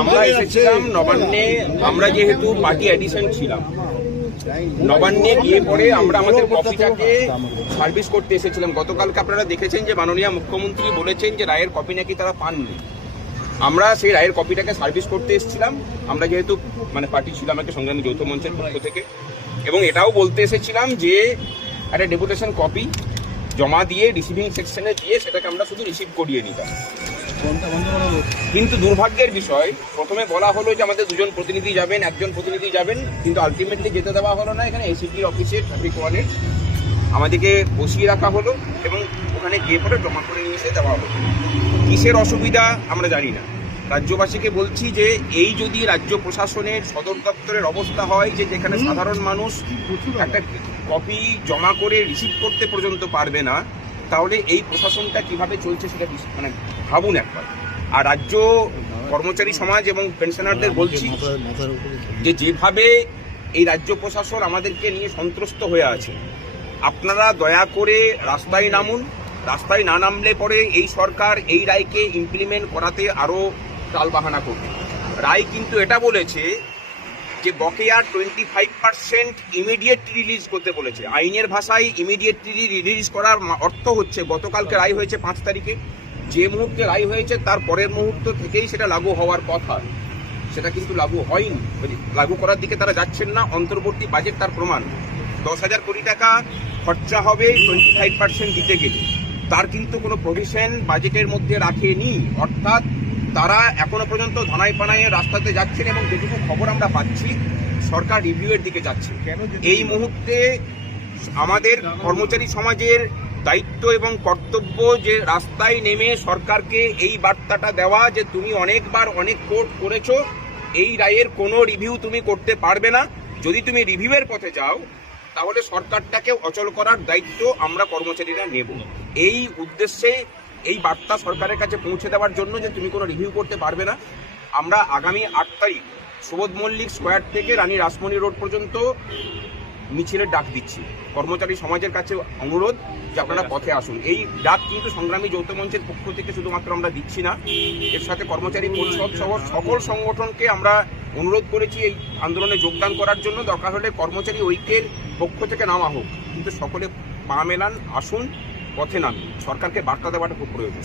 আমরা এসেছিলাম নবান্নে। আমরা যেহেতু পার্টি এডিশন ছিলাম, নবান্নে গিয়ে পরে আমরা আমাদের কপিটাকে সার্ভিস করতে এসেছিলাম। গতকালকে আপনারা দেখেছেন যে মাননীয় মুখ্যমন্ত্রী বলেছেন যে রায়ের কপি নাকি তারা পাননি। আমরা সেই রায়ের কপিটাকে সার্ভিস করতে এসেছিলাম। আমরা যেহেতু পার্টি ছিলাম একটা সংগ্রামী যৌথ মঞ্চের পক্ষ থেকে, এবং এটাও বলতে এসেছিলাম যে একটা ডেপুটেশন কপি জমা দিয়ে রিসিভিং সেকশনে দিয়ে সেটাকে আমরা শুধু রিসিভ করিয়ে নিতাম। কিন্তু দুর্ভাগ্যের বিষয়, প্রথমে বলা হলো যে আমাদের দুজন প্রতিনিধি যাবেন, একজন প্রতিনিধি যাবেন, কিন্তু আলটিমেটলি যেতে দেওয়া হলো না। এখানে এসিপির অফিসে ট্রাফিক ওয়ার্ডে আমাদেরকে বসিয়ে রাখা হলো এবং ওখানে গিয়ে পরে জমা করে নিয়ে এসে দেওয়া হলো। কিসের অসুবিধা আমরা জানি না। রাজ্যবাসীকে বলছি যে এই যদি রাজ্য প্রশাসনের সদর দপ্তরের অবস্থা হয় যে যেখানে সাধারণ মানুষ একটা কপি জমা করে রিসিভ করতে পর্যন্ত পারবে না, তাহলে এই প্রশাসনটা কিভাবে চলছে সেটা ভাবুন একবার। আর রাজ্য কর্মচারী সমাজ এবং পেনশনারদের বলছি যে যেভাবে এই রাজ্য প্রশাসন আমাদেরকে নিয়ে সন্ত্রস্ত হয়ে আছে, আপনারা দয়া করে রাস্তায় নামুন। রাস্তায় না নামলে পরে এই সরকার এই রায়কে ইমপ্লিমেন্ট করাতে আরও টালবাহানা করবে। রায় কিন্তু এটা বলেছে যে বকেয়া 25% ইমিডিয়েটলি রিলিজ করতে বলেছে। আইনের ভাষায় ইমিডিয়েটলি রিলিজ করার অর্থ হচ্ছে গতকালকে রায় হয়েছে 5 তারিখে, যে মুহূর্তে রায় হয়েছে তার পরের মুহূর্ত থেকেই সেটা লাগু হওয়ার কথা। সেটা কিন্তু লাগু হয়নি, লাগু করার দিকে তারা যাচ্ছেন না। অন্তর্বর্তী বাজেট তার প্রমাণ। 10,000 কোটি টাকা খরচা হবে 25% দিতে গেলে, তার কিন্তু কোনো প্রভিশন বাজেটের মধ্যে রাখেনি। অর্থাৎ তারা এখনো পর্যন্ত ধানাই পানাইয়ে রাস্তাতে যাচ্ছেন, এবং যেটুকু খবর আমরা পাচ্ছি সরকার রিভিউয়ের দিকে যাচ্ছে। এই মুহূর্তে আমাদের কর্মচারী সমাজের দায়িত্ব এবং কর্তব্য যে রাস্তায় নেমে সরকারকে এই বার্তাটা দেওয়া যে তুমি অনেকবার অনেক কোর্ট করেছো, এই রায়ের কোনো রিভিউ তুমি করতে পারবে না। যদি তুমি রিভিউয়ের পথে যাও তাহলে সরকারটাকে অচল করার দায়িত্ব আমরা কর্মচারীরা নেব। এই উদ্দেশ্যে এই বার্তা সরকারের কাছে পৌঁছে দেওয়ার জন্য যে তুমি কোনো রিভিউ করতে পারবে না, আমরা আগামী 8 তারিখ সুবোধ মল্লিক স্কোয়ার থেকে রানী রাসমণি রোড পর্যন্ত মিছিলের ডাক দিচ্ছি। কর্মচারী সমাজের কাছে অনুরোধ যে আপনারা পথে আসুন। এই ডাক কিন্তু সংগ্রামী যৌথ মঞ্চের পক্ষ থেকে শুধুমাত্র আমরা দিচ্ছি না, এর সাথে কর্মচারী পরিষদ সহ সকল সংগঠনকে আমরা অনুরোধ করেছি এই আন্দোলনে যোগদান করার জন্য। দরকার হলে কর্মচারী ঐক্যের পক্ষ থেকে নামা হোক, কিন্তু সকলে পা মেলান, আসুন, পথে নামুন। সরকারকে বার্তা দেওয়াটা খুব প্রয়োজন।